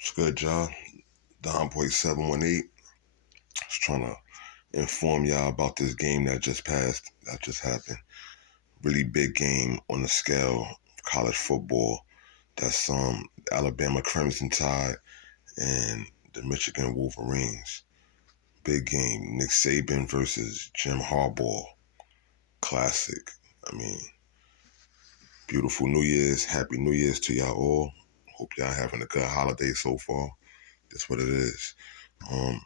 It's good, y'all. Don Boy 718. Just trying to inform y'all about this game that just passed, that just happened. Really big game on the scale of college football. That's Alabama Crimson Tide and the Michigan Wolverines. Big game. Nick Saban versus Jim Harbaugh. Classic. I mean, beautiful New Year's. Happy New Year's to y'all all. Hope y'all having a good holiday so far. That's what it is. Um,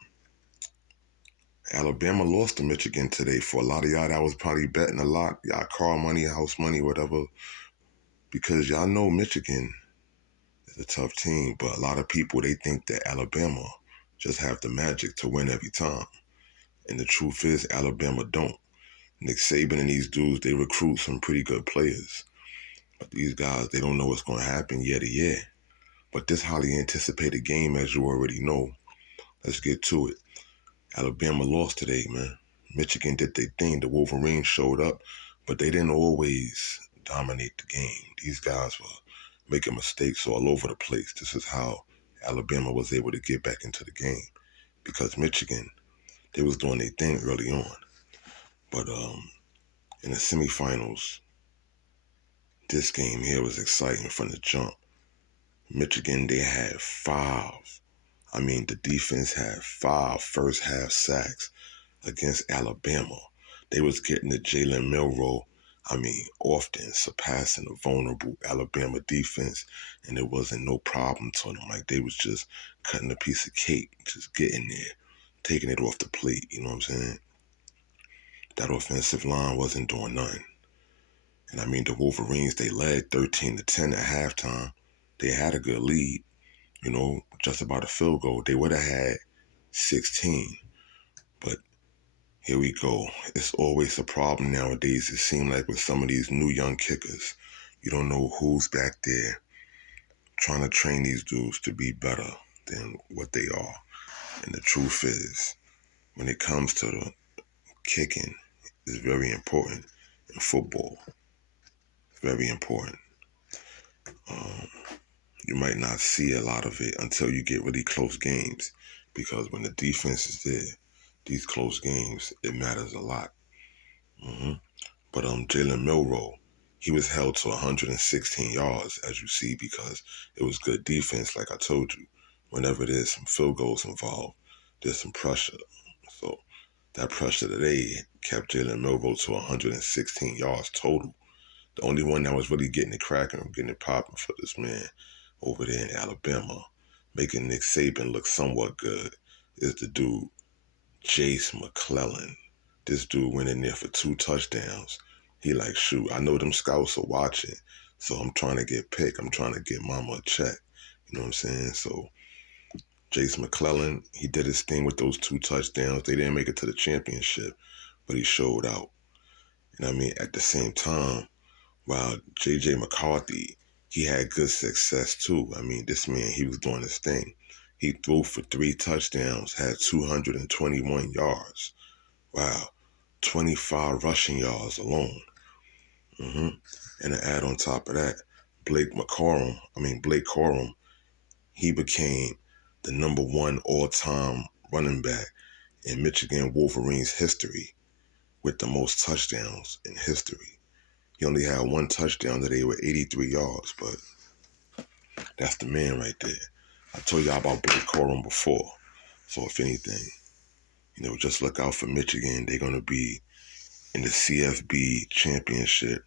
Alabama lost to Michigan today. For a lot of y'all that was probably betting a lot, y'all car money, house money, whatever, because y'all know Michigan is a tough team, but a lot of people, they think that Alabama just have the magic to win every time. And the truth is, Alabama don't. Nick Saban and these dudes, they recruit some pretty good players. But these guys, they don't know what's going to happen year to year. But this highly anticipated game, as you already know, let's get to it. Alabama lost today, man. Michigan did their thing. The Wolverines showed up, but they didn't always dominate the game. These guys were making mistakes all over the place. This is how Alabama was able to get back into the game because Michigan, they was doing their thing early on. But in the semifinals, this game here was exciting from the jump. Michigan, they had the defense had 5 first half sacks against Alabama. They was getting to Jalen Milroe, often surpassing the vulnerable Alabama defense, and it wasn't no problem to them. Like, they was just cutting a piece of cake, just getting there, taking it off the plate, you know what I'm saying? That offensive line wasn't doing nothing. And the Wolverines, they led 13-10 at halftime. They had a good lead, just about a field goal. They would have had 16, but here we go. It's always a problem nowadays. It seems like with some of these new young kickers, you don't know who's back there trying to train these dudes to be better than what they are. And the truth is, when it comes to the kicking, it's very important in football. It's very important. Um, you might not see a lot of it until you get really close games, because when the defense is there, these close games, it matters a lot. Mm-hmm. But Jalen Milroe, he was held to 116 yards, as you see, because it was good defense. Like I told you, whenever there's some field goals involved, there's some pressure. So that pressure today kept Jalen Milroe to 116 yards total. The only one that was really getting it cracking, getting it popping for this man over there in Alabama, making Nick Saban look somewhat good, is the dude, Jase McClellan. This dude went in there for 2 touchdowns. He like, shoot, I know them scouts are watching, so I'm trying to get picked. I'm trying to get mama a check. You know what I'm saying? So Jase McClellan, he did his thing with those 2 touchdowns. They didn't make it to the championship, but he showed out. And at the same time, while J.J. McCarthy, he had good success too. This man, he was doing his thing. He threw for 3 touchdowns, had 221 yards. Wow. 25 rushing yards alone. hmm And to add on top of that, Blake Corum, he became the #1 all-time running back in Michigan Wolverines history with the most touchdowns in history. He only had 1 touchdown today with 83 yards, but that's the man right there. I told y'all about Blake Corum before. So if anything, just look out for Michigan. They're going to be in the CFB championship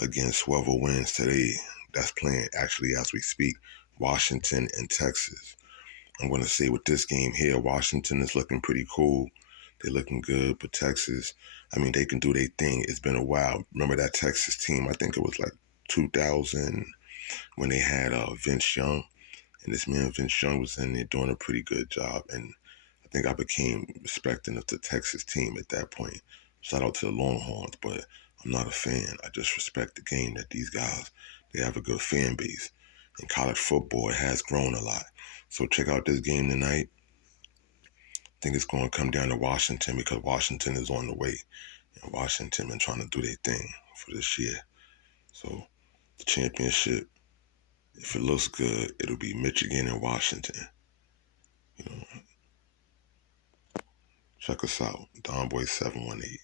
against whoever wins today. That's playing actually as we speak, Washington and Texas. I'm going to say with this game here, Washington is looking pretty cool. They're looking good, but Texas, they can do their thing. It's been a while. Remember that Texas team? I think it was like 2000 when they had Vince Young. And this man, Vince Young, was in there doing a pretty good job. And I think I became respecting of the Texas team at that point. Shout out to the Longhorns, but I'm not a fan. I just respect the game that these guys, they have a good fan base. In college football, it has grown a lot. So check out this game tonight. I think it's going to come down to Washington because Washington is on the way. And Washington been trying to do their thing for this year. So the championship If it looks good, it'll be Michigan and Washington. You know, check us out, Donboy 718.